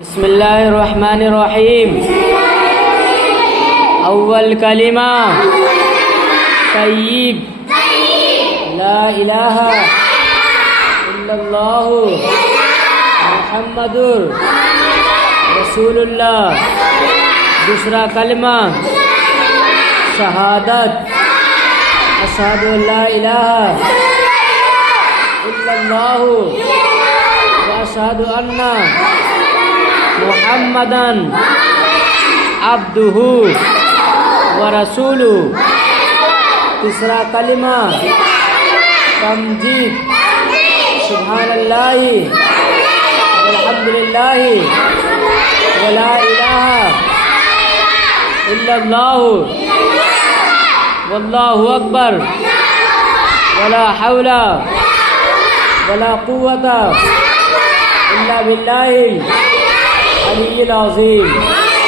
بسم اللہ الرحمن الرحیم اول کلمہ طیب لا الہ الا اللہ محمد رسول اللہ۔ دوسرا کلمہ شہادت اشہد ان لا الہ الا اللہ واشہد ان محمدن عبدہ ورسولہ۔ تیسرا کلمہ تمجید سبحان اللہ والحمد للہ ولا الہ الا اللہ واللہ اکبر ولا حول ولا قوة الا باللہ العلی العظیم۔